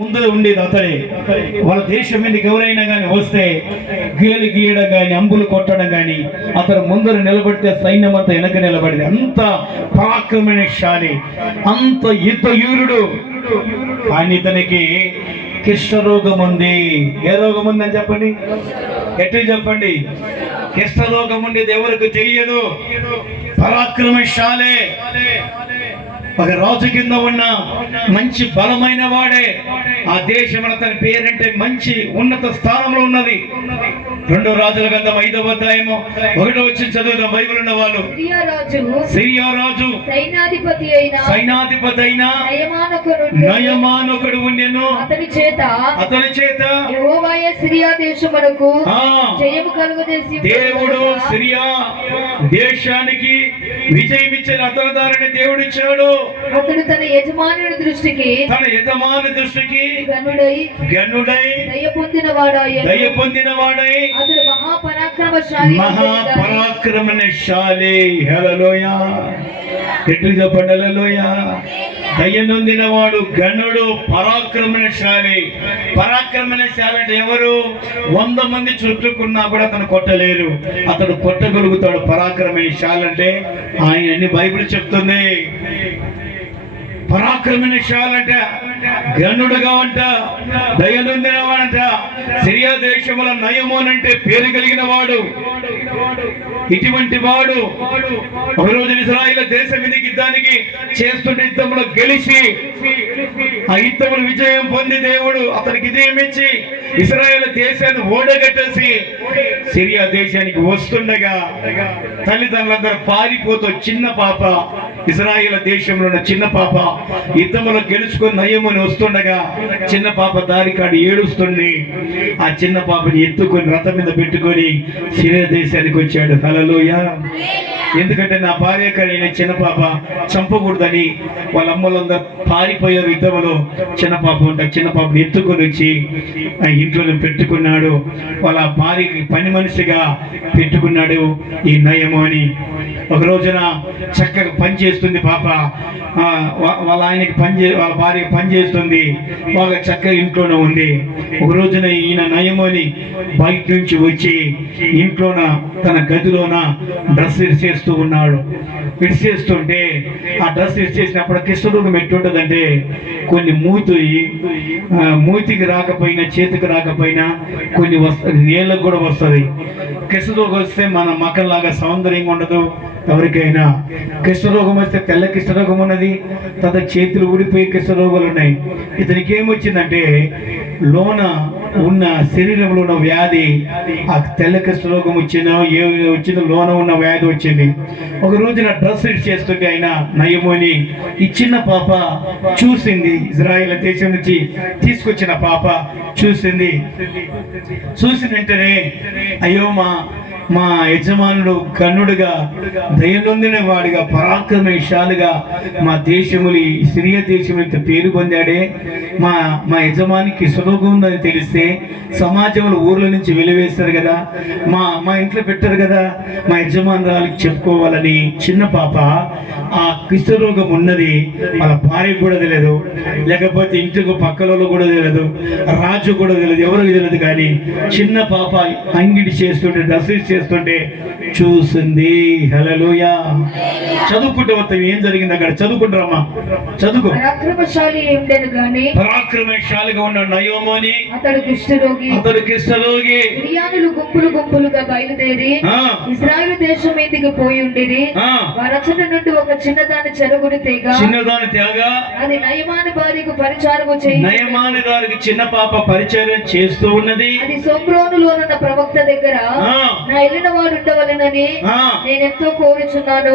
ముందు ఉండేది అతడే. వాళ్ళ దేశం మీదకి ఎవరైనా కానీ వస్తే గేలు గీయడం కానీ అంబులు కొట్టడం కానీ అతను ముందర నిలబడితే సైన్యం అంతా వెనక నిలబడింది. అంత పరాక్రమశాలి, అంత యుద్ధయూరుడు. కానీ ఇతనికి కుష్ఠరోగం ఉంది. ఏ రోగం ఉందని చెప్పండి, ఎట్లా చెప్పండి? కుష్ఠరోగం ఉండేది ఎవరికి తెలియదు. పరాక్రమశాలే, ఒక రాజు కింద ఉన్న మంచి బలమైన వాడే. ఆ దేశం అతని పేరంటే మంచి ఉన్నత స్థానంలో ఉన్నది. 2 రాజుల గ్రంథం 5వ అధ్యాయము 1వ వచనం చదువుదాం. బైబిల్ ఉన్న వాళ్ళు. సిరియా రాజు సైనాధిపతి అయిన నయమానొకడు ఉండెను. అతని చేత యెహోవాయే సిరియా దేశమునకు జయము కలుగజేసి దేవుడు సిరియా దేశానికి విజయం ఇచ్చిన అతని దారిని దేవుడు ఇచ్చాడు. అతడు తన యజమానుని దృష్టికి గనుడై దయ పొందిన వాడై అతడు మహాపరాక్రమశాలి. హల్లెలూయా, ఎట్లు చెప్పండి హల్లెలూయా. దయ నొందిన వాడు గనుడు, పరాక్రమశాలి. పరాక్రమశాలి అంటే ఎవరు? 100 మంది చుట్టుకున్నా కూడా అతను కొట్టలేరు, అతడు కొట్టగలుగుతాడు. పరాక్రమశాలి అంటే ఆయన అన్ని బైబిల్ చెప్తుంది. పరాక్రమశాలి అంట, గనుడుగా అంట, దయనొందిన వాడంట. సిరియా దేశముల నయమోన్ అంటే పేరు కలిగిన వాడు. ఇటువంటి వాడు ఒకరోజు ఇశ్రాయేలు దేశం మీదకి యుద్ధానికి చేస్తున్న యుద్ధంలో గెలిచి ఆ యుద్ధములు విజయం పొంది దేవుడు అతనికి విజయం ఇచ్చి ఇశ్రాయేలు దేశాన్ని ఓడగట్టేసి సిరియా దేశానికి వస్తుండగా తల్లిదండ్రులందరూ పారిపోతూ చిన్న పాప, ఇశ్రాయేలు దేశంలో ఉన్న చిన్న పాప యుద్ధంలో గెలుచుకొని నయమని వస్తుండగా చిన్న పాప దారి కాడి ఏడుస్తుంది. ఆ చిన్న పాపని ఎత్తుకొని రథం మీద పెట్టుకొని సిరియా దేశానికి వచ్చాడు. హల్లెలూయా. ఎందుకంటే నా భార్య కలిగిన చిన్న పాప చంపకూడదని వాళ్ళ అమ్మలందరూ పారిపోయారు యుద్ధంలో. చిన్న పాప ఉంటే చిన్న పాపను ఎత్తుకొని వచ్చి ఆ ఇంట్లో పెట్టుకున్నాడు. వాళ్ళ భార్యకి పని మనిషిగా పెట్టుకున్నాడు ఈ నయము అని. ఒక రోజున చక్కగా పని చేస్తుంది పాప, వాళ్ళ ఆయనకి వాళ్ళ భార్యకి పని చేస్తుంది, వాళ్ళ చక్కగా ఇంట్లోనే ఉంది. ఒక రోజున ఈయన నయమని బయట నుంచి వచ్చి ఇంట్లోన తన గదిలోన డ్రెస్ ఇడిచేస్తూ ఉన్నాడు. ఇడిచేస్తుంటే ఆ డ్రెస్ ఇడిచేసినప్పుడు కుష్ఠరోగం ఎట్టుంటుందంటే కొన్ని మూతికి రాకపోయినా చేతికి రాకపోయినా కొన్ని నీళ్ళకు కూడా వస్తుంది. కుష్ఠరోగం వస్తే మన మకల్లాగా సౌందర్యంగా ఉండదు. ఎవరికైనా కుష్ఠరోగం వస్తే తెల్ల కుష్ఠరోగం ఉన్నది, తర్వాత చేతులు ఊడిపోయి కుష్ఠరోగాలు ఉన్నాయి. ఇతనికి ఏమొచ్చిందంటే లోన ఉన్న శరీరంలో ఉన్న వ్యాధి, ఆ తెల్ల కుష్ఠరోగం వచ్చిందో లోన ఉన్న వ్యాధి వచ్చింది. ఒక రోజున డ్రెస్ చేస్తుంటే ఆయన నయమోని ఈ చిన్న పాప చూసింది. ఇశ్రాయేలు దేశం నుంచి తీసుకొచ్చిన పాప చూసింది. చూసిన వెంటనే అయ్యో మా యజమానుడు గనుడుగా, దయనొందిన వాడిగా, పరాక్రమశాలిగా మా దేశములు సిరియా దేశం ఇంత పేరు పొందాడే. మా యజమానికి కుష్ఠరోగం ఉందని తెలిస్తే సమాజంలో ఊర్ల నుంచి వెలివేస్తారు కదా, మా ఇంట్లో పెట్టారు కదా, మా యజమానురాలికి చెప్పుకోవాలని చిన్న పాప ఆ కుష్ఠరోగం ఉన్నది వాళ్ళ భార్యకు కూడా తెలియదు, లేకపోతే ఇంటికి పక్కలలో కూడా తెలియదు, రాజు కూడా తెలియదు, ఎవరికి తెలియదు. కానీ చిన్న పాప అంగిడి చేస్తుంటే డ్రెస్ చేస్తుంటే చూసింది. హల్లెలూయా. చదువుకుంటే మొత్తం ఏం జరిగింది అక్కడ చదువుకుంటారమ్మా, చదువుకో. పరాక్రమశాలిగా ఉన్న నయోమోని అతడు కుష్ఠరోగి. సిరియానులు గుంపులుగా బయలుదేరి ఇశ్రాయేలు దేశం మీదికి పోయి ఉండేది. వారచట నుండి ఒక చిన్నదాని చెరగుడి తేగ అది నయమాని భార్యకు పరిచారము చేయి. నయమాని వారికి చిన్న పాప పరిచయం చేస్తూ ఉన్నది. అది సోమ్రోనులోనున్న ప్రవక్త దగ్గర నా ఏలిన వాడు ఉండవలెనని నేనెంతో కోరుచున్నాను.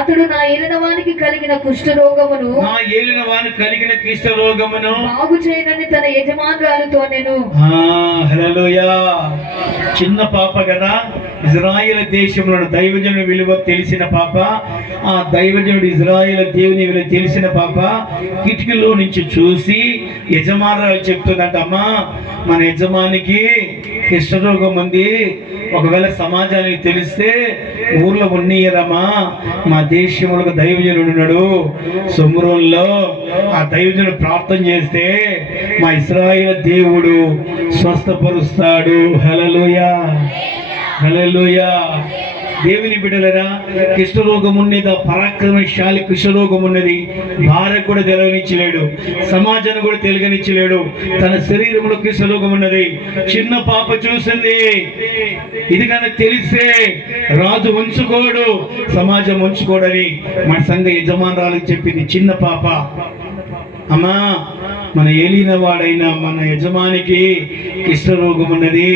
అతడు నా ఏలిన వానికి కలిగిన కుష్ఠరోగమును బాగు చేయనని తన యజమానురాలుతో నేను. హల్లెలూయా. చిన్న పాప కదా, ఇశ్రాయేలు దేశంలో దైవజనుడి విలువ తెలిసిన పాప. ఆ దైవజనుడు ఇశ్రాయేలు దేవుని విలువ తెలిసిన పాప కిటికీలో నుంచి చూసి యజమానురాలు చెప్తుందంట, అమ్మా మన యజమానికి కుష్ఠరోగం ఉంది, ఒకవేళ సమాజానికి తెలిస్తే ఊర్లో ఉన్నీయరమ్మా, మా దేశంలో ఒక దైవజనుడు ఉన్నాడు సొమ్రోన్లో, ఆ దైవజనుడు ప్రార్థన చేస్తే మా ఇశ్రాయేలు దేవుడు స్వస్థపరుస్తాడు. హల్లెలూయా, హల్లెలూయా. దేవుని బిడ్డలరా, కుష్ఠరోగం ఉన్నది, పరాక్రమశాలి కుష్ఠరోగం ఉన్నది. భార్య కూడా తెలియనిచ్చలేడు, సమాజాన్ని కూడా తెలియనిచ్చలేడు. తన శరీరంలో కుష్ఠరోగం ఉన్నది. చిన్న పాప చూసింది. ఇది కనుక తెలిస్తే రాజు ఉంచుకోడు, సమాజం ఉంచుకోడని మన సంఘ యజమానురాలకు చెప్పింది. చిన్న పాప, అమ్మా మన ఏలిన వాడైనా మన యజమానికి కుష్ఠరోగం ఉన్నది,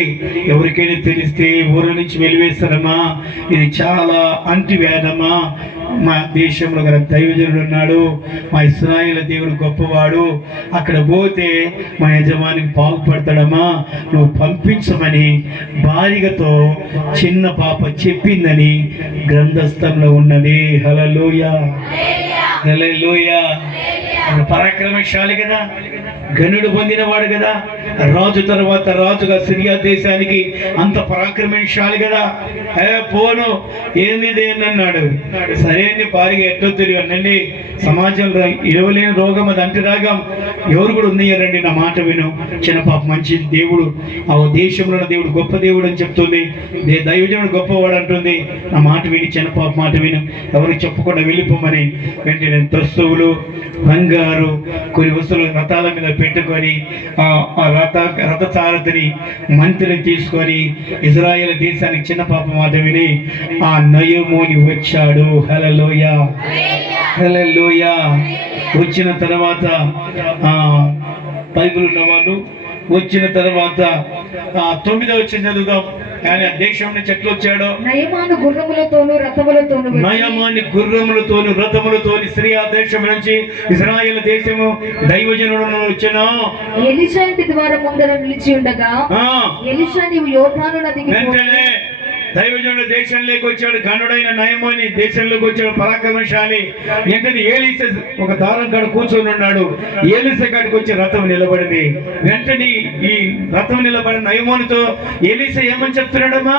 ఎవరికైనా తెలిస్తే ఊర నుంచి వెలివేస్తారమ్మా, ఇది చాలా అంటివ్యాధమ్మా. మా దేశంలో గల దైవజనుడు ఉన్నాడు, మా ఇశ్రాయేలు దేవుడు గొప్పవాడు, అక్కడ పోతే మా యజమానికి బాగుపడతాడమ్మా, నువ్వు పంపించమని భార్యతో చిన్న పాప చెప్పిందని గ్రంథస్థంలో ఉన్నది. హల్లెలూయా, హల్లెలూయా. పరాక్రమశాలి కదా, గనుడు పొందినవాడు కదా, రాజు తర్వాత రాజుగా సిరియా దేశానికి అంత పరాక్రమశాలి కదా. పోను ఏంది అన్నాడు. సరే అండి, భార్య ఎట్టో తెలియనండి, సమాజంలో ఇరవలేని రోగం అది అంటురాగం, ఎవరు కూడా ఉన్నాయారండి, నా మాట విను. చిన్న పాప మంచి దేవుడు, ఆ దేశంలో ఉన్న దేవుడు గొప్ప దేవుడు అని చెప్తుంది, దైవజనుడు గొప్పవాడు అంటుంది. నా మాట విని, చిన్న పాప మాట విను, ఎవరికి చెప్పకుండా వెళ్ళిపోమని వెంటనే వస్తువులు, బంగారు, కొన్ని వస్తువులు రథాల మీద పెట్టుకొని ఆ రథసారథిని మంత్రిని తీసుకొని ఇశ్రాయేలు దేశానికి చిన్న పాప మాట విని ఆ నయమోని వచ్చాడు. హల్లెలూయా, హల్లెలూయా. వచ్చిన తర్వాత బైబిల్ ఉన్న వాళ్ళు వచ్చిన తర్వాత 9వ వచనం చదువుదాం. ఆయన దేశం నుంచి ఎట్లా వచ్చాడో, నయమాను గుర్రములతోను రథములతోను సిరియా దేశం నుంచి ఇశ్రాయేలు దేశము దైవజనుడు వచ్చిన ఎలీషా ఇంటి ద్వారా ముందర నిలిచి ఉండగా, ఎలీషా నీవు యోర్దాను నదికి వెంటనే దైవజనుడు దేశంలోకి వచ్చాడు. గనుడైన నయమోని దేశంలోకి వచ్చాడు, పరాక్రమశాలి. వెంటనే ఏలీసా ఒక దారం కాడ కూర్చొని ఉన్నాడు. ఏలీసా కాడికి వచ్చి రథం నిలబడింది. వెంటనే ఈ రథం నిలబడిన నయమోనితో ఏలీసా ఏమని చెప్తున్నాడమ్మా,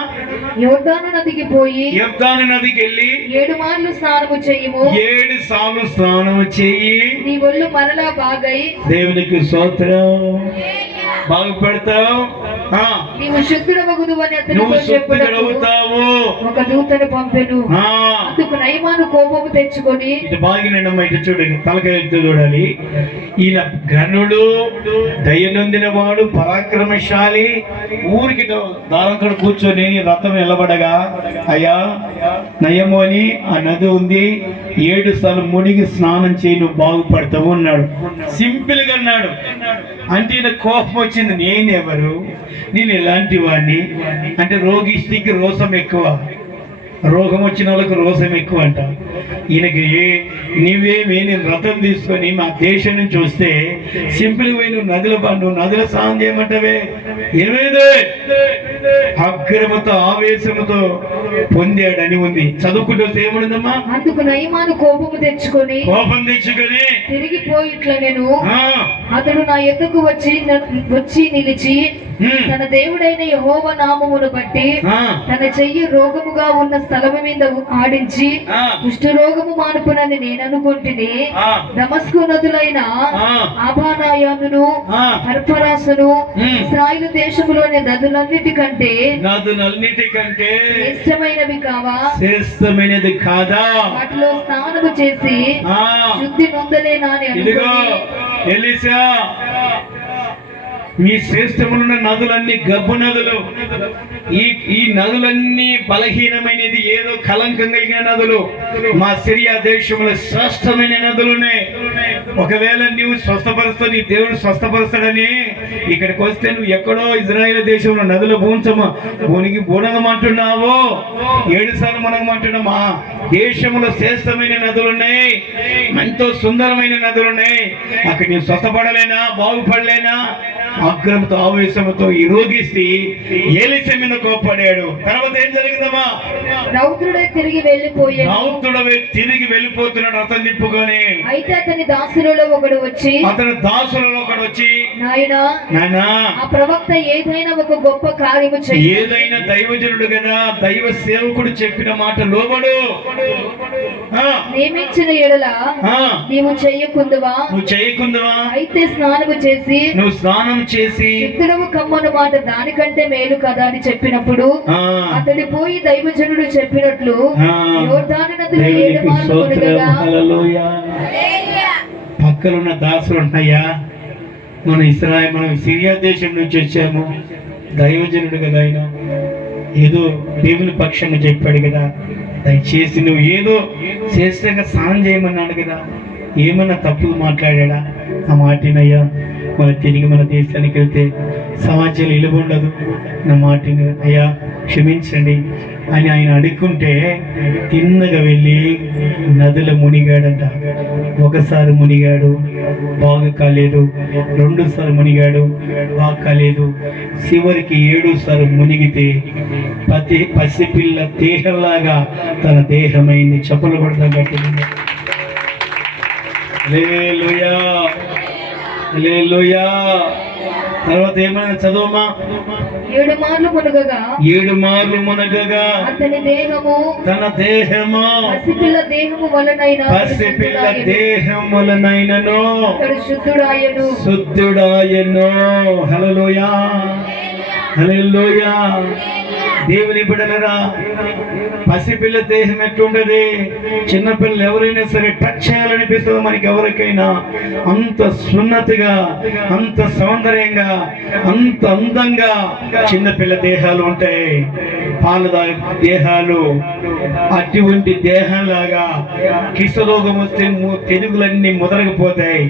యోర్దాను నదికి పోయి యోర్దాను నదికి వెళ్ళి 7 మార్లు స్నానము చెయ్యము, 7 సార్లు స్నానము చెయ్యి, నీ ఒళ్ళు మరలా బాగై దేవునికి స్తోత్రం, బాగుపడతావు, నీవు శుద్ధుడవగుదు అని నువ్వు శుద్ధుడవుతావు. ఒక దూతను పంపెను. అందుకు నయమాను కోపము తెచ్చుకొని, ఇటు బాగినమ్మా, ఇటు చూడండి, తలకాయ చూడాలి. ఈయన ఘనుడు, దయనొందిన వాడు, పరాక్రమశాలి. ఊరికి దారంకడ కూర్చొని రథం నిలబడగా, అయ్యా నయమోని ఆ నది ఉంది, 7 సార్లు మునిగి స్నానం చేయి, నువ్వు బాగుపడతావు అన్నాడు. సింపుల్ గా అన్నాడు. అంటే ఈయన కోపం వచ్చింది, నేనెవరు, నేను ఎలాంటి వాడిని అంటే, రోగిష్టికి రోసం ఎక్కువ, రోగం వచ్చిన వాళ్ళకు రోసం ఎక్కువ అంట. ఈయనకి నీవేమి, నేను రథం తీసుకొని మా దేశం నుంచి వస్తే సింపుల్గా పోయి నువ్వు నదిలో స్నానం చేయమంటావే, ఏమైంది, అగ్రమతో ఆవేశముతో పొందాడని ఉంది. చదువుకుంటూ ఏమనుందమ్మా, అందుకు నయమాను కోపం తెచ్చుకొని తిరిగిపోయి ఇట్లా నేను అతడు నా ఎద్దకు వచ్చి నిలిచి తన దేవుడైన యెహోవా నామమును బట్టి తన చెయ్యి రోగముగా ఉన్న స్థలము మీద ఆడించి కుష్ఠరోగము మానుపునని నేను అనుకుంటుని, దమస్కు నదులైన ఆబానాయానును హర్పరాసును ఇశ్రాయేలు దేశములోని నదులన్నిటికంటే శ్రేష్టమైనవి కావా, శ్రేష్టమైనది కాదా, వాటిలో స్నానము చేసి శుద్ధి నొందలేనా అని అనుకుని, ఎలీషా మీ శ్రేష్టములున్న నదులన్నీ గబ్బు నదులు, ఈ నదులన్నీ బలహీనమైనది, ఏదో కలంకం కలిగిన నదులు. మా సిరియా దేశంలో శ్రేష్టమైన నదులునే. ఒకవేళ నువ్వు స్వస్థపరుస్తా, నీ దేవుడు స్వస్థపరుస్తాడని ఇక్కడికి వస్తే నువ్వు ఎక్కడో ఇజ్రాయేల్ దేశంలో నదుల బూనగమంటున్నావో, 7 సార్లు మనగమంటున్నామా. దేశంలో శ్రేష్టమైన నదులున్నాయి, ఎంతో సుందరమైన నదులున్నాయి. అక్కడ నీవు స్వస్థపడలేనా, బాగుపడలేనా? ఆగ్రహంతో ఆవేశంతో ఈ రోగి స్త్రీ ఏలీషా మీద కోప్పడాడు. తర్వాత ఏం జరిగిందమ్మా? రౌద్రుడే తిరిగి వెళ్ళిపోయాడు. రౌద్రుడే తిరిగి వెళ్ళిపోతున్నాడు రథం తిప్పుకొని. అయితే అతని దాసులలో ఒకడు వచ్చి నాయనా ఆ ప్రవక్త ఏదైనా ఒక గొప్ప కార్యము చెయ్యి. ఏదైనా దైవజనుడు కదా, దైవ సేవకుడు చెప్పిన మాట లోబడు. నియమించిన ఎడల నీవు చెయ్యకుందువా? నువ్వు చేయకుందువా? అయితే స్నానము చేసి నువ్వు స్నానం చేసి శుద్ధులము కమ్మను మాట దానికంటే మేలు కదా అని చెప్పినప్పుడు అతడు పోయి దైవజనుడు చెప్పినట్లు యోర్దాను నదిలో 7 మార్లు మునగగా. పక్కలున్న దాసులు ఉన్నాయా? మనం సిరియా దేశం నుంచి వచ్చాము. దైవజనుడు కదా ఆయన, ఏదో దేవుని పక్షంగా చెప్పాడు కదా, దయచేసి నువ్వు ఏదో చేస్తే స్నానం చేయమన్నాడు కదా, ఏమన్నా తప్పులు మాట్లాడా? ఆ మాటినయ్యా తిరిగి మన దేశానికి వెళ్తే సమాజంలో ఇలువ ఉండదు, నా మాటిని అయ్యా క్షమించండి అని ఆయన అడుక్కుంటే తిన్నగా వెళ్ళి నదిలో మునిగాడంట. ఒకసారి మునిగాడు, బాగా కాలేదు. 2 సార్లు మునిగాడు, బాగా కాలేదు. చివరికి 7 సార్లు మునిగితే పసిపిల్ల దేహంలాగా తన దేహమైంది. చప్పలు కొడతా గట్టిగా. హల్లెలూయా, హల్లెలూయా. తర్వాత ఏమైనా చదువుమా? 7 మార్లు మునగగా 7 మార్లు మునగగా అతని దేహము తన దేహము పసిపిల్ల దేహము వలనైనను అతడు శుద్ధుడాయను. హల్లెలూయా, హల్లెలూయా. దేవుని బిడ్డలరా, పసిపిల్ల దేహం ఎట్లుండదు? చిన్నపిల్లలు ఎవరైనా సరే టచ్ చేయాలనిపిస్తుంది మనకి. ఎవరికైనా అంత సున్నతిగా, అంత సౌందర్యంగా, అంత అందంగా చిన్నపిల్ల దేహాలు ఉంటాయి. పాల దేహాలు అటువంటి దేహంలాగా కిసరోగం వస్తే తెలుగులన్నీ ముదరకపోతాయి,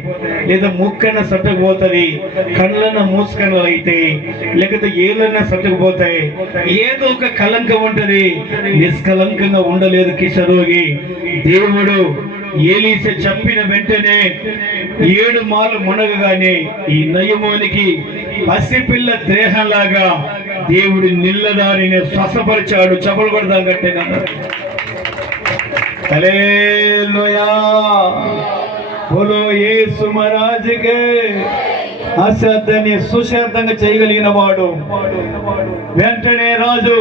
లేదా ముక్కన్న సట్టుకుపోతుంది, కళ్ళన్న మూసుకన్నలు అవుతాయి, లేకపోతే ఏళ్ళన్నా సట్టుకుపోతాయి. ఏదో ఒక కలంకం ఉంటది. నిష్కలంకంగా ఉండలేదు కిషరోగి. దేవుడు ఏలీషా చెప్పిన వెంటనే 7 మార్లు మునగగానే ఈ నయమోనికి పసిపిల్ల దేహంలాగా దేవుడు నిల్లదారిని స్వస్థపరిచాడు. చప్పలు కొడదాం గట్టిగా. హల్లెలూయా, బోలో యేసు మహారాజుకే. అశ్రద్ధని సుశ్రద్ధంగా చేయగలిగిన వాడు. వెంటనే రాజు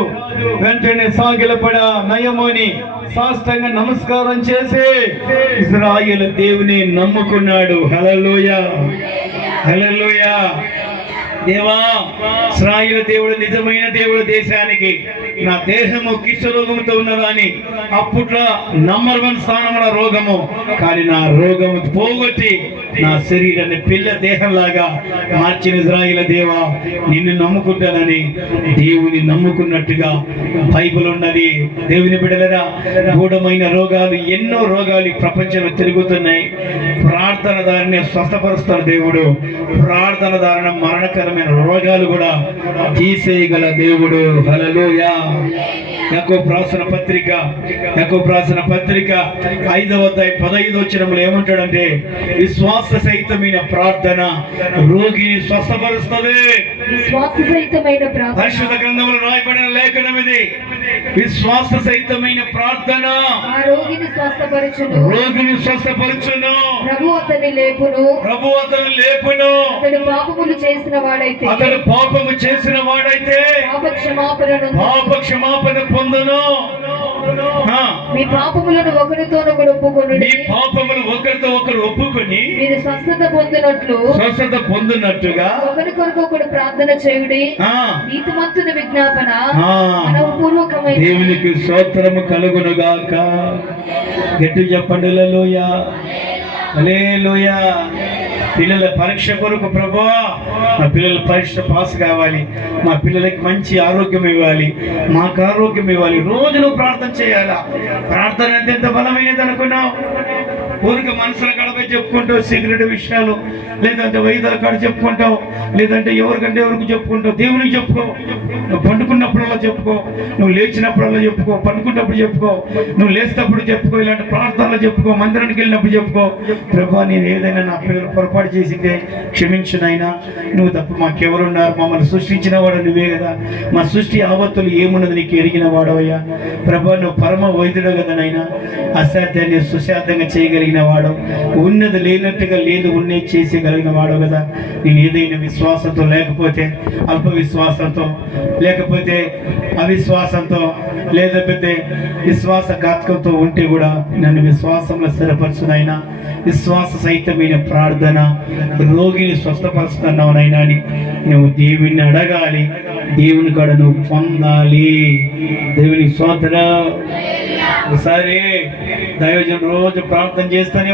సాగిలపడ నయమోని సాష్టాంగ నమస్కారం చేసి ఇశ్రాయేలు దేవుని నమ్ముకున్నాడు. హల్లెలూయా, హల్లెలూయా. దేవా, ఇశ్రాయేలు దేవుడు నిజమైన దేవుడు. దేశానికి నా దేహము కిష్ఠరోగంతో ఉన్నదని అప్పట్లో నంబర్ 1 స్థానంలో రోగము. కానీ నా రోగము పోగొట్టి నా శరీరాన్ని పిల్ల దేహంలాగా మార్చిన ఇశ్రాయేలు దేవా, నిన్ను నమ్ముకుంటానని దేవుని నమ్ముకున్నట్టుగా బైబిల్ ఉన్నది. దేవుని బిడ్డలరా, గూఢమైన రోగాలు, ఎన్నో రోగాలు ఈ ప్రపంచంలో తిరుగుతున్నాయి. ప్రార్థన దారిని స్వస్థపరుస్తాడు దేవుడు. ప్రార్థన దారిన మరణకరమైన రోగాలు కూడా తీసేయగల దేవుడు. హల్లెలూయా. యాకోబు రాసిన పత్రిక 5వ అధ్యాయం 15వ వచనంలో ఏమంటాడంటే, విశ్వాస సహితమైన ప్రార్థన రోగిని స్వస్థపరుస్తుంది. పరిశుద్ధ గ్రంథంలో రాయబడిన లేఖనం ఇది. విశ్వాస సహితమైన ప్రార్థన రోగిని స్వస్థపరచును. ప్రభు అతని లేపును. అతడు పాపము చేసిన వాడైతే పాప క్షమాపణ పొందును. మీ పాపములను ఒకరితోనొకడు ఒప్పుకొని మీరు స్వస్థత పొందినట్లుగా ఒకరికొరకు ప్రార్థన చేయుడి. నీతిమంతుని విజ్ఞాపన మనఃపూర్వకమైన దేవునికి స్తోత్రము కలుగునుగాక. గట్టి చెప్పండి. హల్లెలూయా, హల్లెలూయా. పిల్లల పరీక్ష కొరకు ప్రభువా, మా పిల్లల పరీక్ష పాస్ కావాలి, మా పిల్లలకి మంచి ఆరోగ్యం ఇవ్వాలి, మాకు ఆరోగ్యం ఇవ్వాలి. రోజు నువ్వు ప్రార్థన చేయాలా? ప్రార్థన ఎంత బలమైనది అనుకున్నావు? ఊరికి మనసుల కడపై చెప్పుకుంటావు సీక్రెట్ విషయాలు, లేదంటే వైద్యుల కాడ చెప్పుకుంటావు, లేదంటే ఎవరికంటే ఎవరికి చెప్పుకుంటావు. దేవునికి చెప్పుకో. నువ్వు పండుకున్నప్పుడల్లా చెప్పుకో, నువ్వు లేచినప్పుడల్లా చెప్పుకో, పండుకున్నప్పుడు చెప్పుకో, నువ్వు లేచినప్పుడు చెప్పుకో, ఇలాంటి ప్రార్థనలు చెప్పుకో, మందిరానికి వెళ్ళినప్పుడు చెప్పుకో. ప్రభా, నేను ఏదైనా నా పిల్లలు పొరపాటు చేసిందే క్షమించు నాయనా. నువ్వు తప్ప మాకెవరున్నారు? మమ్మల్ని సృష్టించిన వాడు నువ్వే కదా. మా సృష్టి ఆవత్తులు ఏమున్నది నీకు ఎరిగిన వాడవయ్యా. ప్రభా, నువ్వు పరమ వైద్యుడు కదా నాయనా. అసాధ్యాన్ని సుసాధ్యంగా చేయగలిగిన వాడు, ఉన్నది లేనట్టుగా లేదు ఉన్నది చేసేయగలిగిన వాడు కదా. నేను ఏదైనా విశ్వాసంతో, లేకపోతే అల్ప విశ్వాసంతో, లేకపోతే అవిశ్వాసంతో, లేకపోతే విశ్వాసఘాతకంతో ఉంటే కూడా నన్ను విశ్వాసంలో స్థిరపరచునైనా. విశ్వాస సహితమైన ప్రార్థన రోగిని స్వస్థపరుస్తున్నావు నైనా అని నువ్వు దేవుణ్ణి అడగాలి. దేవుని కాడ నువ్వు పొందాలి. దేవుని స్తోత్రం. ఒకసారి దైవజనుడు రోజు ప్రార్థన చేస్తానే